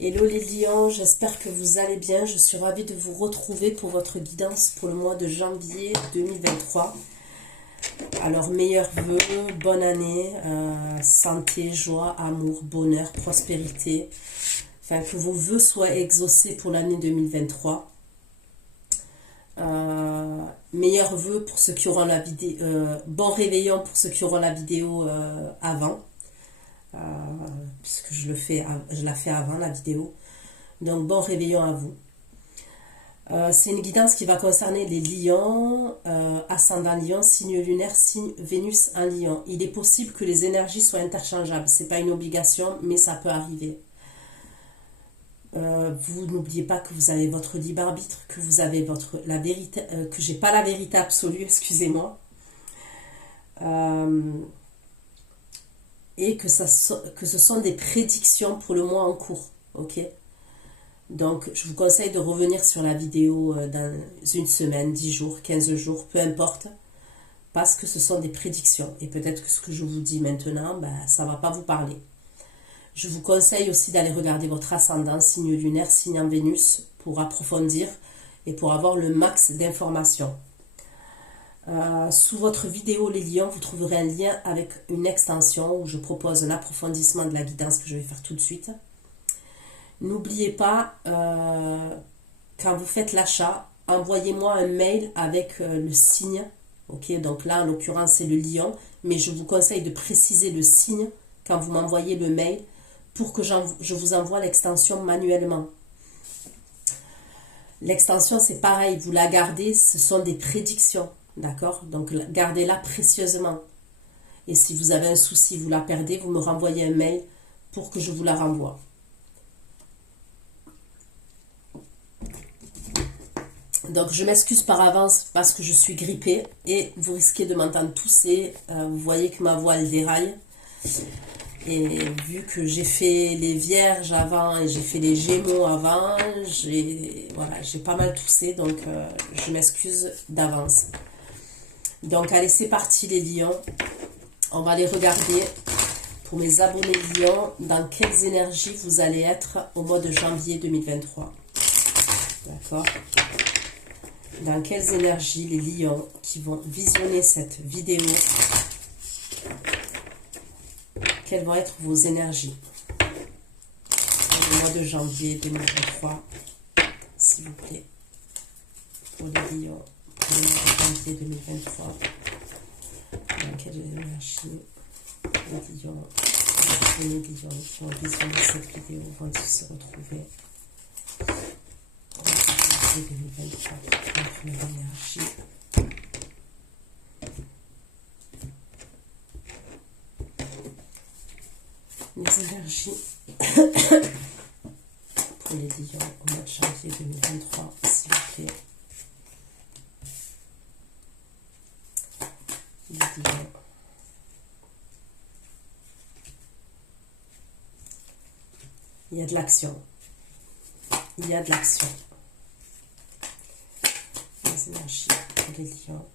Hello les lions, j'espère que vous allez bien. Je suis ravie de vous retrouver pour votre guidance pour le mois de janvier 2023. Alors, meilleurs vœux, bonne année, santé, joie, amour, bonheur, prospérité. Enfin, que vos vœux soient exaucés pour l'année 2023. Meilleurs vœux pour ceux qui auront la vidéo. Bon réveillon pour ceux qui auront la vidéo avant. Puisque je la fais avant la vidéo. Donc bon réveillon à vous. C'est une guidance qui va concerner les lions, ascendant lion, signe lunaire, signe Vénus en lion. Il est possible que les énergies soient interchangeables. C'est pas une obligation, mais ça peut arriver. Vous n'oubliez pas que vous avez votre libre arbitre, que vous avez la vérité, que j'ai pas la vérité absolue, excusez-moi. Et que ce sont des prédictions pour le mois en cours, ok? Donc, je vous conseille de revenir sur la vidéo dans une semaine, 10 jours, 15 jours, peu importe, parce que ce sont des prédictions. Et peut-être que ce que je vous dis maintenant, ça ne va pas vous parler. Je vous conseille aussi d'aller regarder votre ascendant, signe lunaire, signe en Vénus, pour approfondir et pour avoir le max d'informations. Sous votre vidéo les lions, vous trouverez un lien avec une extension où je propose un approfondissement de la guidance que je vais faire tout de suite. N'oubliez pas, quand vous faites l'achat, envoyez-moi un mail avec le signe. Ok, donc là en l'occurrence c'est le lion, mais je vous conseille de préciser le signe quand vous m'envoyez le mail pour que je vous envoie l'extension manuellement. L'extension c'est pareil, vous la gardez, ce sont des prédictions. D'accord? Donc, gardez-la précieusement. Et si vous avez un souci, vous la perdez, vous me renvoyez un mail pour que je vous la renvoie. Donc, je m'excuse par avance parce que je suis grippée et vous risquez de m'entendre tousser. Vous voyez que ma voix, elle déraille. Et vu que j'ai fait les vierges avant et j'ai fait les gémeaux avant, j'ai pas mal toussé. Donc, je m'excuse d'avance. Donc, allez, c'est parti les lions. On va aller regarder pour mes abonnés lions dans quelles énergies vous allez être au mois de janvier 2023. D'accord? Dans quelles énergies les lions qui vont visionner cette vidéo, quelles vont être vos énergies au mois de janvier 2023, s'il vous plaît, pour les lions. Le mois de janvier 2023, dans quelle énergie les lions qui ont visionné cette vidéo vont se retrouver en janvier 2023, dans une énergie. Les énergies pour les lions au mois de janvier 2023, s'il vous plaît. Il y a de l'action. Il y a de l'action. Les énergies pour les lions.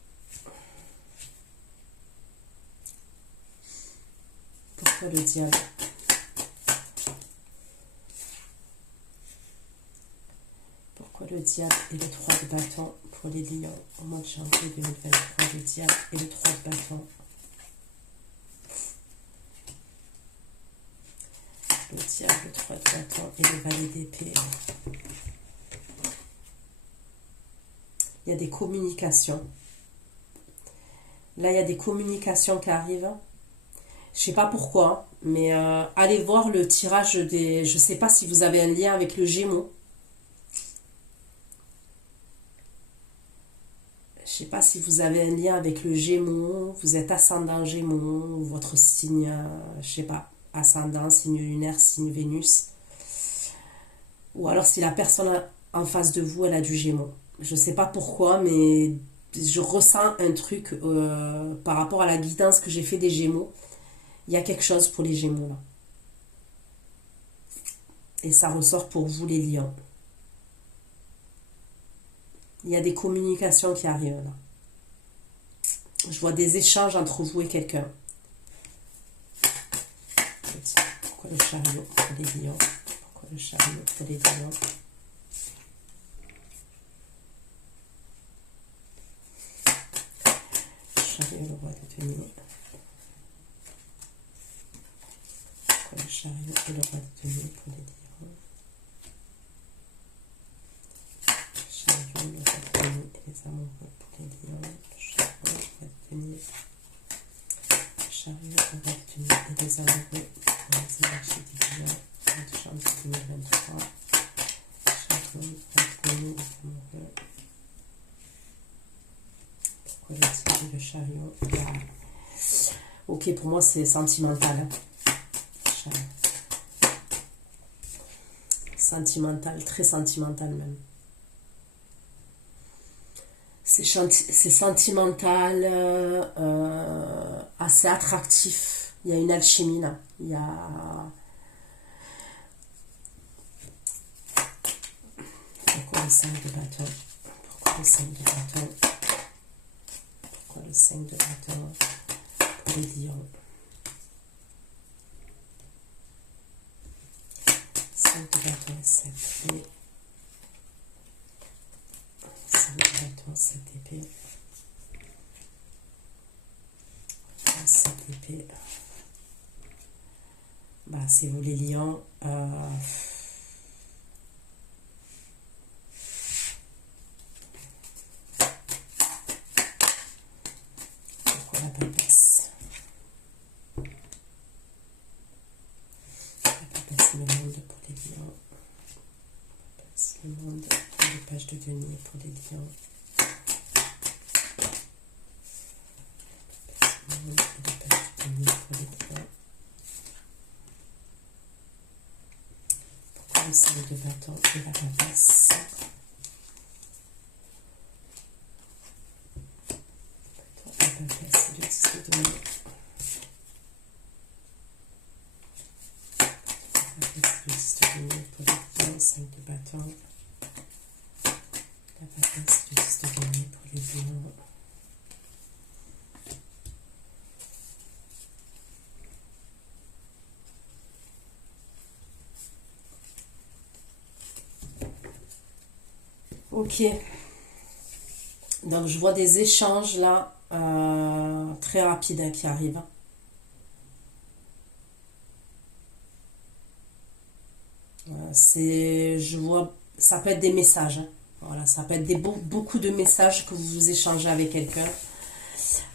Pourquoi le diable? Pourquoi le diable et le 3 de bâton pour les lions au mois de janvier 2023? Le diable et le 3 de bâton. Le diable, le 3 de bâton et le valet d'épée. Il y a des communications. Là, il y a des communications qui arrivent. Je ne sais pas pourquoi, mais allez voir le tirage des... Je ne sais pas si vous avez un lien avec le Gémeaux. Je ne sais pas si vous avez un lien avec le Gémeaux, vous êtes ascendant Gémeaux, ou votre signe, je ne sais pas, ascendant, signe lunaire, signe Vénus. Ou alors si la personne en face de vous, elle a du Gémeaux. Je ne sais pas pourquoi, mais je ressens un truc par rapport à la guidance que j'ai fait des Gémeaux. Il y a quelque chose pour les Gémeaux là. Et ça ressort pour vous les lions. Il y a des communications qui arrivent là. Je vois des échanges entre vous et quelqu'un. Pourquoi le chariot pour les lions? Pourquoi le chariot pour les lions. Chariot, le roi de denier. Le chariot et le roi de denier pour les lions. Le chariot, le roi de denier et les amoureux pour les lions. Le chariot, le roi de denier. Le chariot, le roi de denier et les amoureux pour les énergies des lions. De janvier 2023. Le chariot, le roi de denier et les amoureux. Pourquoi le tigre et le chariot? Ok, pour moi c'est sentimental. Hein. Sentimental, très sentimental même. C'est sentimental, assez attractif. Il y a une alchimie là. Il y a... Pourquoi le 5 de bâton? Pourquoi le 5 de bâton? Pourquoi le 5 de bâton pour les lions? 5 de bâton et 7 épées. 5 de bâton, 7 épées. 7 épées. Bah, c'est vous les lions. Pourquoi la papesse? La papesse, le monde pour les lions. La papesse, le monde. Les pages de denier pour les lions. La papesse, le monde et les pages de denier pour les lions. Pourquoi le 5 de bâton et la papesse? La papesse et le 10 de denier. La papesse et le 10 de denier pour les lions. 5 de bâton. La papesse et le 10 de denier pour les lions. Ok, donc je vois des échanges là très rapides hein, qui arrivent. Je vois, ça peut être des messages. Hein. Voilà, ça peut être beaucoup de messages que vous échangez avec quelqu'un.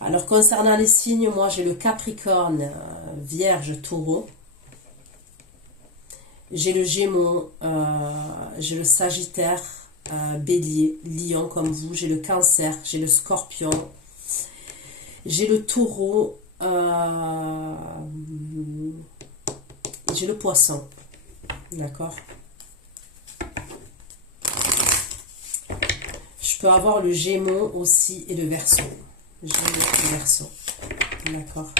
Alors concernant les signes, moi j'ai le Capricorne, Vierge, Taureau. J'ai le Gémeaux, j'ai le Sagittaire. Bélier, Lion comme vous, j'ai le Cancer, j'ai le Scorpion, j'ai le Taureau, j'ai le Poisson, d'accord. Je peux avoir le Gémeaux aussi et le Verseau, Gémeaux et le Verseau, d'accord.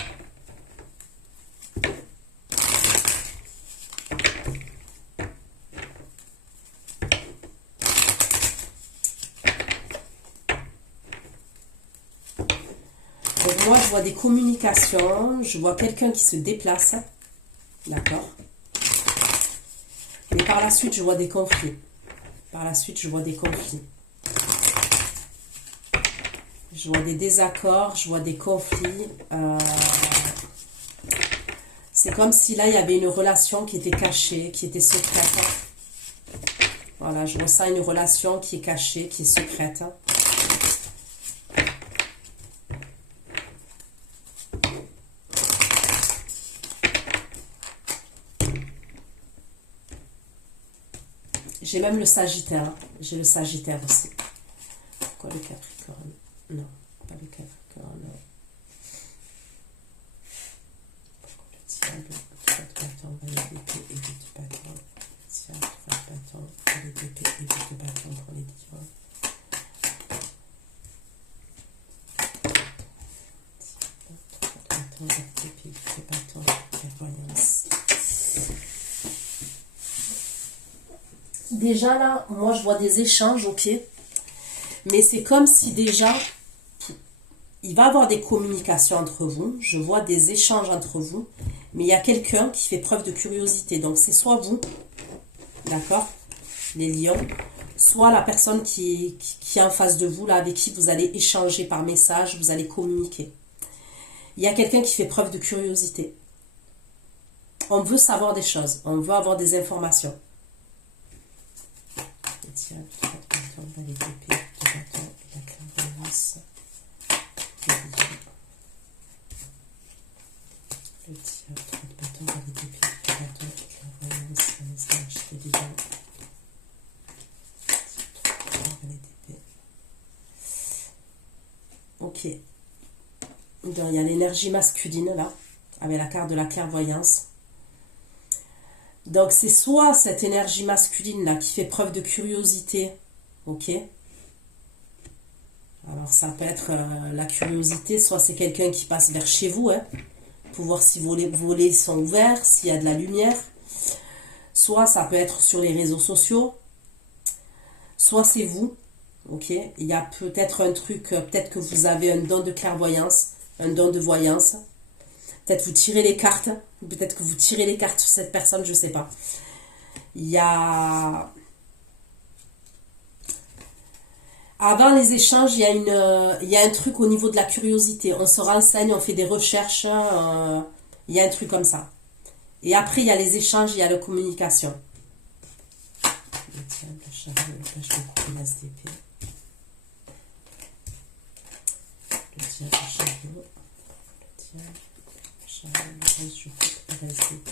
Moi, je vois des communications, je vois quelqu'un qui se déplace, d'accord. Mais par la suite, je vois des conflits. Par la suite, je vois des conflits. Je vois des désaccords, je vois des conflits. C'est comme si là, il y avait une relation qui était cachée, qui était secrète. Voilà, je ressens une relation qui est cachée, qui est secrète. J'ai même le Sagittaire. J'ai le Sagittaire aussi. Pourquoi le Capricorne? Non, pas le Capricorne. Non. Pourquoi le Diable? 4 bâtons, valet d'épée et 2 bâtons. Diable, 4 bâtons, valet d'épée et 2 bâtons pour les lions. Diable, 4 bâtons, valet d'épée, 2 bâtons, clairvoyance. Déjà là, moi je vois des échanges, ok. Mais c'est comme si déjà, il va y avoir des communications entre vous. Je vois des échanges entre vous. Mais il y a quelqu'un qui fait preuve de curiosité. Donc c'est soit vous, d'accord, les lions, soit la personne qui est en face de vous, là, avec qui vous allez échanger par message, vous allez communiquer. Il y a quelqu'un qui fait preuve de curiosité. On veut savoir des choses, on veut avoir des informations. Ok. Donc, il y a l'énergie masculine là, avec la carte de la clairvoyance. Donc c'est soit cette énergie masculine là qui fait preuve de curiosité, ok. Alors ça peut être la curiosité, soit c'est quelqu'un qui passe vers chez vous, hein, pour voir si vos volets sont ouverts, s'il y a de la lumière. Soit ça peut être sur les réseaux sociaux, soit c'est vous, ok. Il y a peut-être un truc, peut-être que vous avez un don de clairvoyance, un don de voyance. Peut-être vous tirez les cartes, peut-être que vous tirez les cartes sur cette personne, je ne sais pas. Il y a... Avant les échanges, il y a un truc au niveau de la curiosité. On se renseigne, on fait des recherches, il y a un truc comme ça. Et après, il y a les échanges, il y a la communication. Tiens, le chariot, là, je vais couper l'ASDP. Le diable, le chariot. Le diable. Je coupe l'ASDP.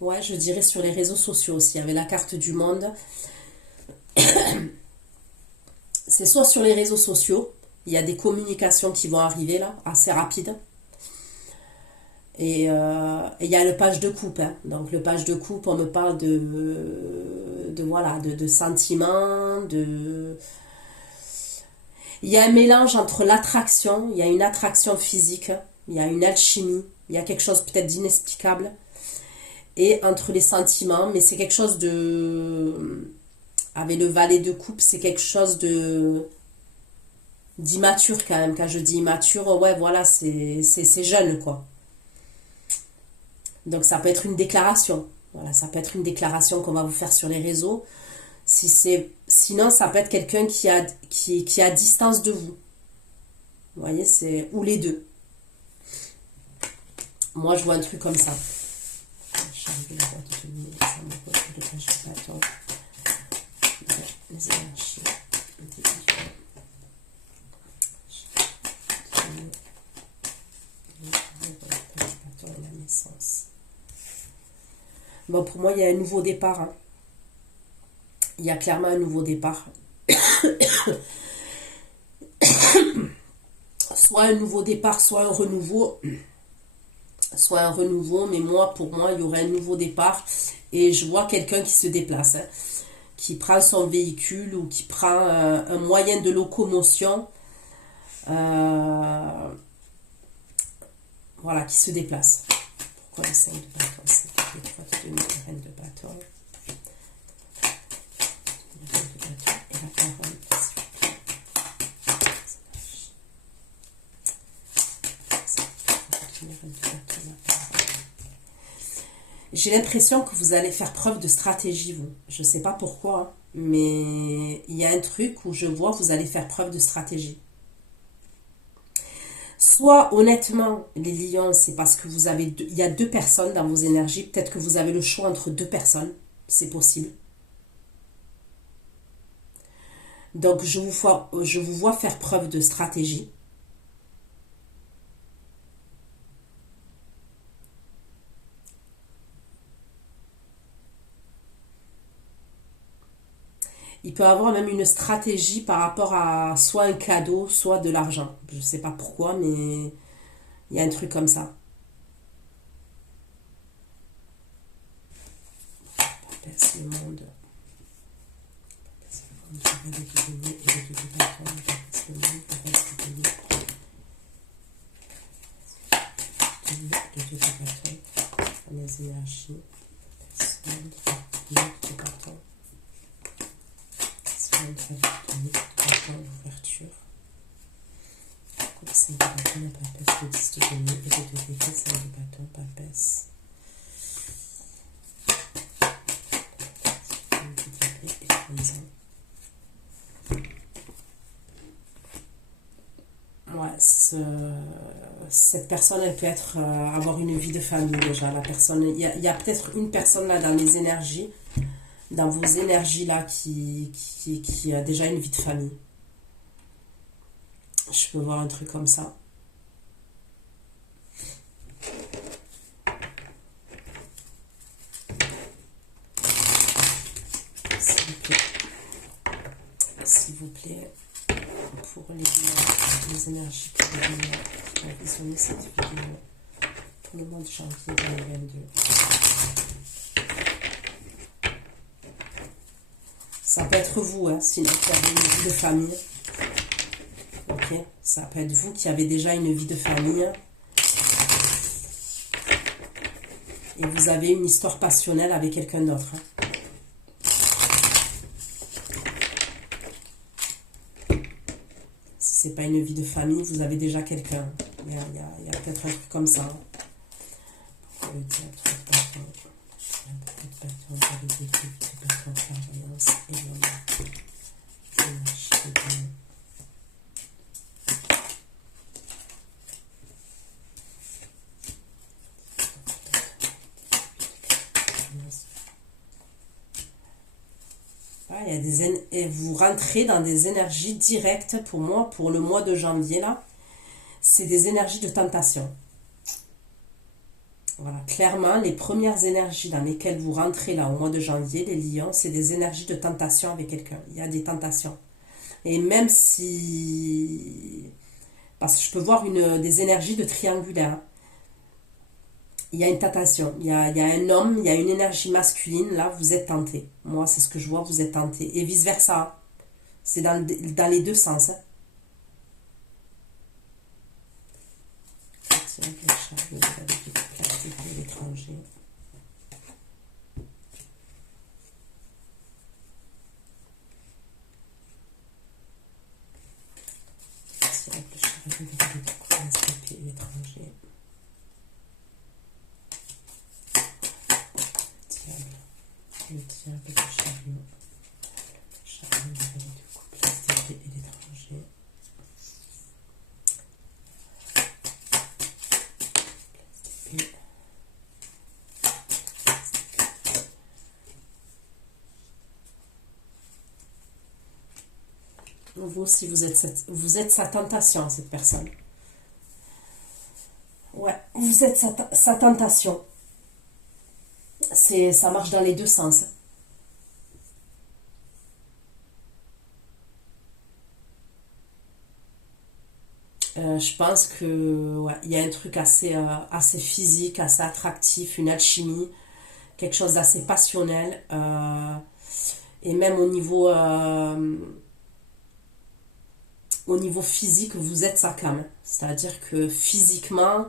Ouais, je dirais sur les réseaux sociaux aussi, avec la carte du monde. C'est soit sur les réseaux sociaux, il y a des communications qui vont arriver là, assez rapides. Et il y a le page de coupe. Hein. Donc le page de coupe, on me parle de sentiments, de... Il y a un mélange entre l'attraction, il y a une attraction physique, il y a une alchimie, il y a quelque chose peut-être d'inexplicable. Et entre les sentiments, mais c'est quelque chose de... Avec le valet de coupe, c'est quelque chose de... d'immature quand même. Quand je dis immature, ouais, voilà, c'est jeune, quoi. Donc ça peut être une déclaration. Voilà, ça peut être une déclaration qu'on va vous faire sur les réseaux. Sinon, ça peut être quelqu'un qui est à distance de vous. Vous voyez, c'est... Ou les deux. Moi, je vois un truc comme ça. Bon, pour moi, il y a un nouveau départ. Hein. Il y a clairement un nouveau départ. Soit un nouveau départ, soit un renouveau. Soit un renouveau, mais moi, pour moi, il y aurait un nouveau départ. Et je vois quelqu'un qui se déplace. Hein, qui prend son véhicule ou qui prend un moyen de locomotion. Voilà, qui se déplace. Pourquoi le 5 de bâton? C'est les 3 de demi, la reine de bâton. La reine de bâton et la parole. J'ai l'impression que vous allez faire preuve de stratégie, vous. Je ne sais pas pourquoi, hein, mais il y a un truc où je vois que vous allez faire preuve de stratégie. Soit, honnêtement, les lions, c'est parce que il y a deux personnes dans vos énergies. Peut-être que vous avez le choix entre deux personnes. C'est possible. Donc, je vous vois faire preuve de stratégie. Il peut avoir même une stratégie par rapport à soit un cadeau, soit de l'argent. Je ne sais pas pourquoi, mais il y a un truc comme ça. Papesse le monde. Papesse le monde. Et les hiérarchies. L'ouverture. C'est le bâton, papesse, le 10 de denier et le 2 d'épée, c'est le bâton, papesse. cette personne, elle peut être, avoir une vie de famille déjà. La personne, il y a peut-être une personne là dans les énergies, dans vos énergies là, qui a déjà une vie de famille. Je peux voir un truc comme ça. S'il vous plaît, pour les énergies qui vont visionner cette vidéo pour le mois de janvier 2022. Ça peut être vous, hein, sinon qui avez une vie de famille. Ok, ça peut être vous qui avez déjà une vie de famille. Et vous avez une histoire passionnelle avec quelqu'un d'autre. Si c'est pas une vie de famille, vous avez déjà quelqu'un. Il y a peut-être un truc comme ça. Le diable, et vous rentrez dans des énergies directes pour moi, pour le mois de janvier là. C'est des énergies de tentation. Voilà, clairement, les premières énergies dans lesquelles vous rentrez là au mois de janvier, les lions, c'est des énergies de tentation avec quelqu'un. Il y a des tentations. Et même si... Parce que je peux voir des énergies de triangulaire. Il y a une tentation. Il y a un homme, il y a une énergie masculine. Là, vous êtes tenté. Moi, c'est ce que je vois, vous êtes tenté. Et vice-versa. C'est dans les deux sens. Hein. L'étranger. L'étranger. Le diable, le chariot. Le chariot, le couple, la stabilité et l'étranger. Vous aussi, vous êtes sa tentation, cette personne. Ouais, vous êtes sa tentation. Ça marche dans les deux sens. Je pense que ouais, il y a un truc assez physique, assez attractif, une alchimie, quelque chose d'assez passionnel. Et même au niveau physique, vous êtes sa cam. C'est-à-dire que physiquement,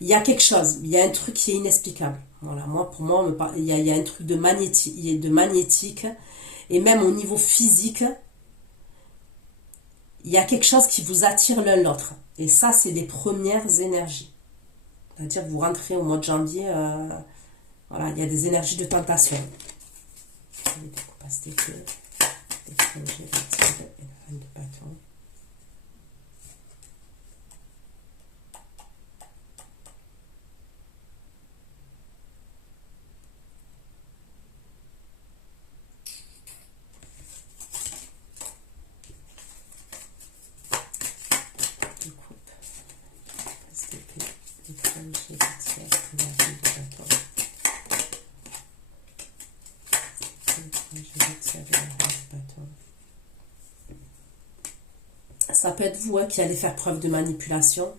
il y a quelque chose, il y a un truc qui est inexplicable. Voilà, pour moi, il y a un truc de magnétique. Et même au niveau physique, il y a quelque chose qui vous attire l'un l'autre. Et ça, c'est les premières énergies. C'est-à-dire que vous rentrez au mois de janvier, voilà, il y a des énergies de tentation. Les découpages d'été, l'étranger, le tigre et la reine de bâton. Ça peut être vous qui allez faire preuve de manipulation.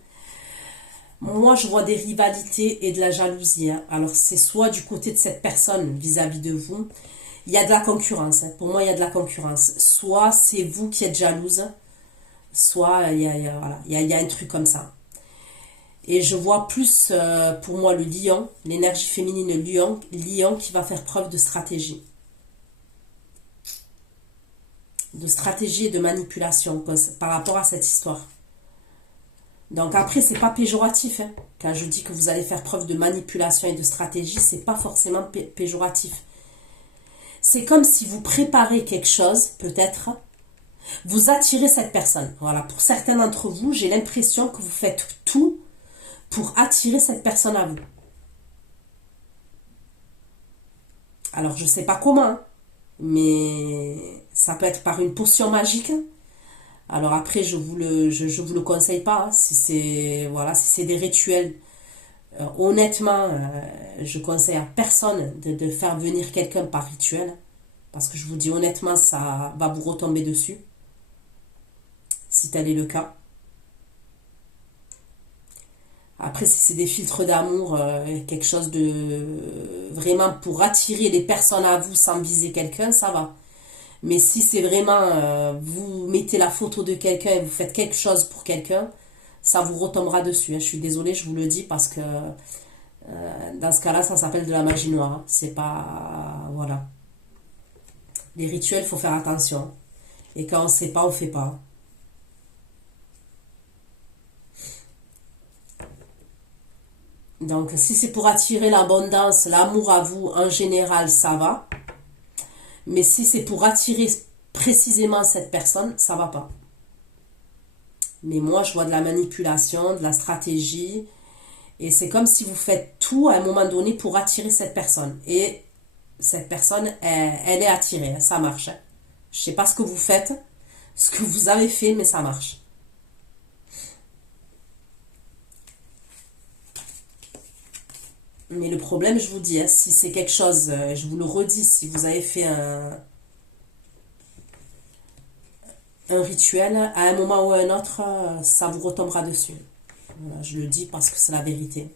Moi, je vois des rivalités et de la jalousie. Hein. Alors, c'est soit du côté de cette personne vis-à-vis de vous, il y a de la concurrence. Hein. Pour moi, il y a de la concurrence. Soit c'est vous qui êtes jalouse, soit il y a un truc comme ça. Et je vois plus, pour moi, le lion, l'énergie féminine lion qui va faire preuve de stratégie. De stratégie et de manipulation par rapport à cette histoire. Donc après, c'est pas péjoratif. Hein. Quand je dis que vous allez faire preuve de manipulation et de stratégie, c'est pas forcément péjoratif. C'est comme si vous préparez quelque chose, peut-être, vous attirez cette personne. Voilà, pour certains d'entre vous, j'ai l'impression que vous faites tout pour attirer cette personne à vous. Alors, je ne sais pas comment, hein, mais ça peut être par une potion magique. Alors après, je vous le conseille pas, hein, si c'est voilà, si c'est des rituels. Honnêtement, je conseille à personne de faire venir quelqu'un par rituel, parce que je vous dis honnêtement, ça va vous retomber dessus, si tel est le cas. Après, si c'est des filtres d'amour, quelque chose de vraiment pour attirer les personnes à vous sans viser quelqu'un, ça va. Mais si c'est vraiment, vous mettez la photo de quelqu'un et vous faites quelque chose pour quelqu'un, ça vous retombera dessus, hein. Je suis désolée, je vous le dis parce que dans ce cas-là, ça s'appelle de la magie noire, hein. C'est pas... Voilà. Les rituels, il faut faire attention. Et quand on ne sait pas, on ne fait pas. Donc, si c'est pour attirer l'abondance, l'amour à vous, en général, ça va. Mais si c'est pour attirer précisément cette personne, ça va pas. Mais moi, je vois de la manipulation, de la stratégie. Et c'est comme si vous faites tout à un moment donné pour attirer cette personne. Et cette personne, elle est attirée. Ça marche. Je sais pas ce que vous faites, ce que vous avez fait, mais ça marche. Mais le problème, je vous dis, hein, si c'est quelque chose, je vous le redis, si vous avez fait un rituel, à un moment ou à un autre, ça vous retombera dessus. Voilà, je le dis parce que c'est la vérité.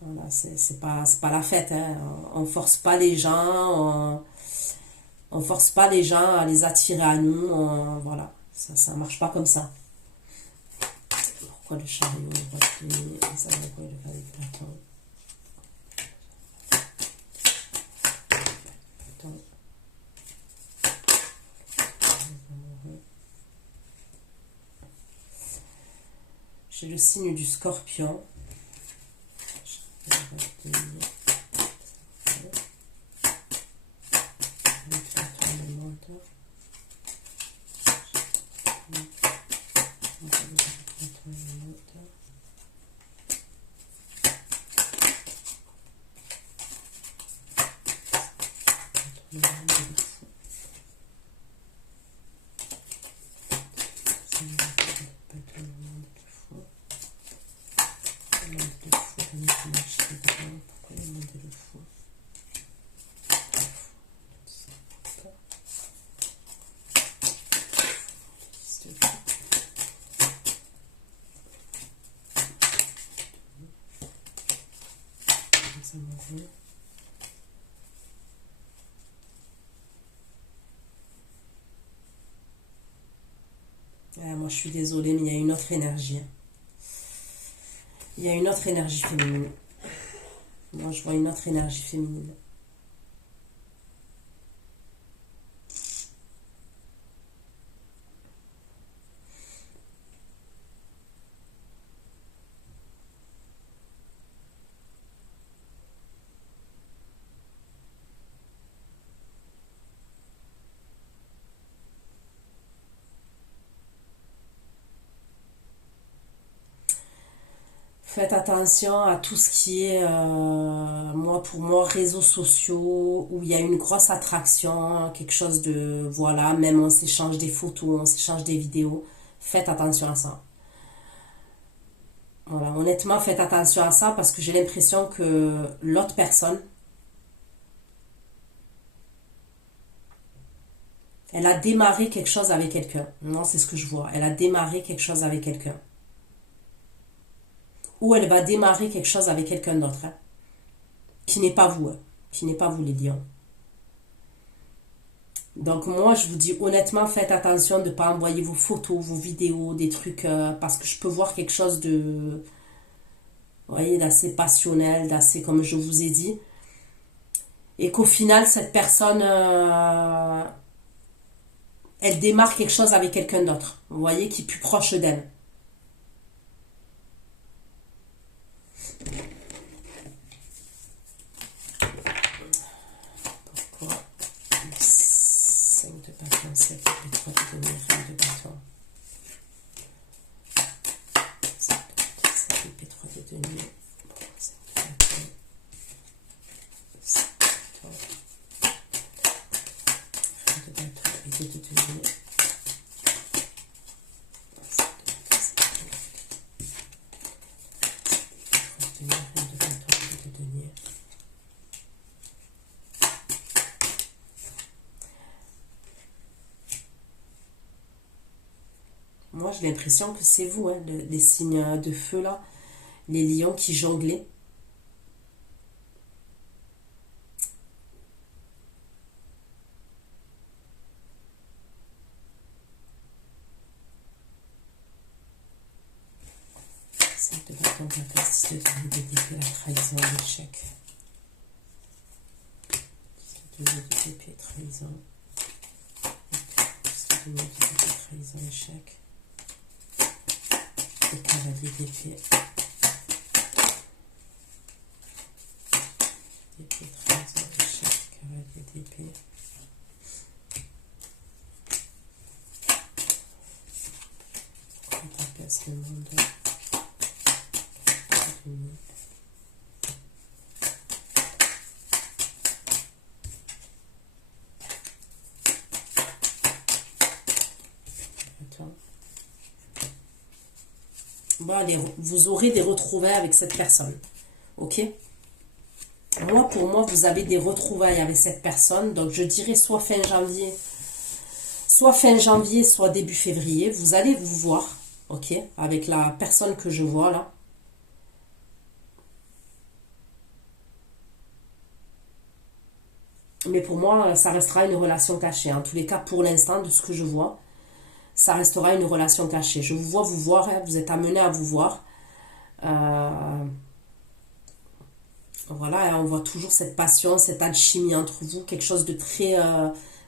Voilà, c'est pas la fête, hein. On force pas les gens, on force pas les gens à les attirer à nous. Voilà, ça marche pas comme ça. Pourquoi le chariot J'ai le signe du scorpion. Moi, je suis désolée, mais il y a une autre énergie. Il y a une autre énergie féminine. Moi, je vois une autre énergie féminine. Faites attention à tout ce qui est, pour moi, réseaux sociaux, où il y a une grosse attraction, quelque chose de, voilà, même on s'échange des photos, on s'échange des vidéos. Faites attention à ça. Voilà, honnêtement, faites attention à ça parce que j'ai l'impression que l'autre personne, elle a démarré quelque chose avec quelqu'un. Non, c'est ce que je vois. Elle a démarré quelque chose avec quelqu'un. Ou elle va démarrer quelque chose avec quelqu'un d'autre, hein, qui n'est pas vous, hein, qui n'est pas vous les lions. Donc moi je vous dis honnêtement, faites attention de ne pas envoyer vos photos, vos vidéos, des trucs, parce que je peux voir quelque chose de, vous voyez, d'assez passionnel, d'assez comme je vous ai dit. Et qu'au final cette personne, elle démarre quelque chose avec quelqu'un d'autre, vous voyez, qui est plus proche d'elle. Pourquoi 5 de bâton, 7 et 3 de demi, reine de bâton. 5 de bâton, 7 Moi, j'ai l'impression que c'est vous, hein, les signes de feu, là. Les lions qui jonglaient. C'est de bâton de la case, de d'épée, la trahison, l'échec. De d'épée, trahison. De d'épée, trahison, échec. Et cavalier d'épée. Épée, trahison, échec, cavalier d'épée. On passe le monde. Bon, allez, vous aurez des retrouvailles avec cette personne. Ok? Moi, pour moi, vous avez des retrouvailles avec cette personne. Donc, je dirais soit fin janvier, soit début février. Vous allez vous voir, ok? Avec la personne que je vois là. Mais pour moi, ça restera une relation cachée. En tous les cas, pour l'instant, de ce que je vois, ça restera une relation cachée. Je vous vois vous voir, hein, vous êtes amené à vous voir. Voilà, hein, on voit toujours cette passion, cette alchimie entre vous, quelque chose de très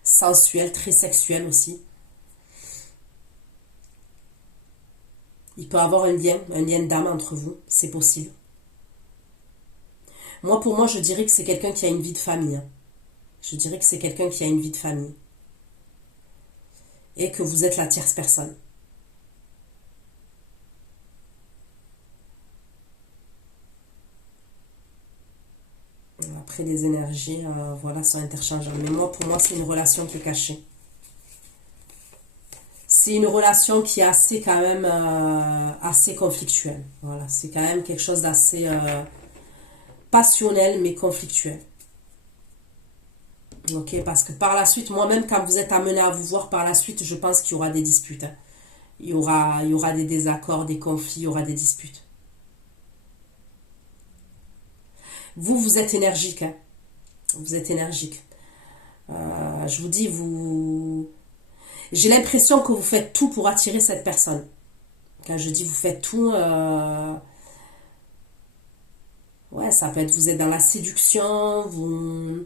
sensuel, très sexuel aussi. Il peut y avoir un lien d'âme entre vous, c'est possible. Moi, pour moi, je dirais que c'est quelqu'un qui a une vie de famille. Hein. Je dirais que c'est quelqu'un qui a une vie de famille. Et que vous êtes la tierce personne. Après, les énergies, voilà, sont interchangeables. Mais moi, pour moi, c'est une relation qui est cachée. C'est une relation qui est assez, quand même, assez conflictuelle. Voilà, c'est quand même quelque chose d'assez passionnel, mais conflictuel. Ok, parce que par la suite, moi-même, quand vous êtes amené à vous voir par la suite, je pense qu'il y aura des disputes. Hein. Il y aura des désaccords, des conflits, il y aura des disputes. Vous, vous êtes énergique. Hein. Vous êtes énergique. Je vous dis, j'ai l'impression que vous faites tout pour attirer cette personne. Quand je dis vous faites tout, ouais, ça peut être vous êtes dans la séduction, vous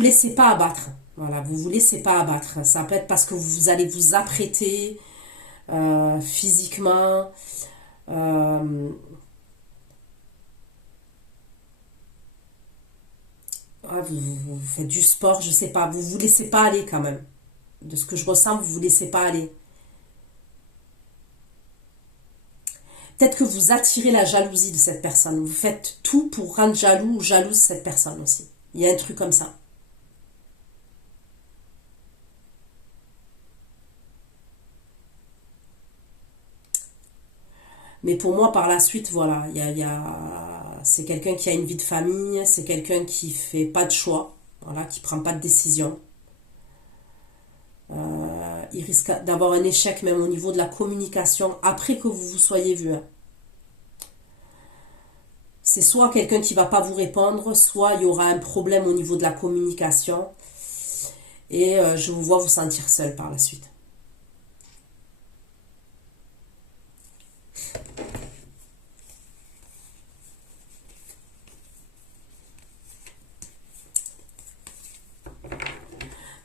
laissez pas abattre. Voilà, vous vous laissez pas abattre. Ça peut être parce que vous allez vous apprêter physiquement. euh, ouais, vous faites du sport, je sais pas. Vous vous laissez pas aller quand même. De ce que je ressens, vous vous laissez pas aller. Peut-être que vous attirez la jalousie de cette personne. Vous faites tout pour rendre jaloux ou jalouse cette personne aussi. Il y a un truc comme ça. Mais pour moi, par la suite, voilà, c'est quelqu'un qui a une vie de famille, c'est quelqu'un qui fait pas de choix, voilà, qui prend pas de décision. Il risque d'avoir un échec même au niveau de la communication après que vous vous soyez vu. Hein. C'est soit quelqu'un qui va pas vous répondre, soit il y aura un problème au niveau de la communication et je vous vois vous sentir seul par la suite.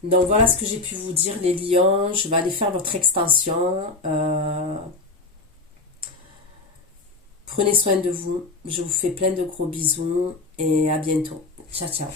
Donc voilà ce que j'ai pu vous dire les lions. Je vais aller faire votre extension. Prenez soin de vous. Je vous fais plein de gros bisous et à bientôt. Ciao ciao.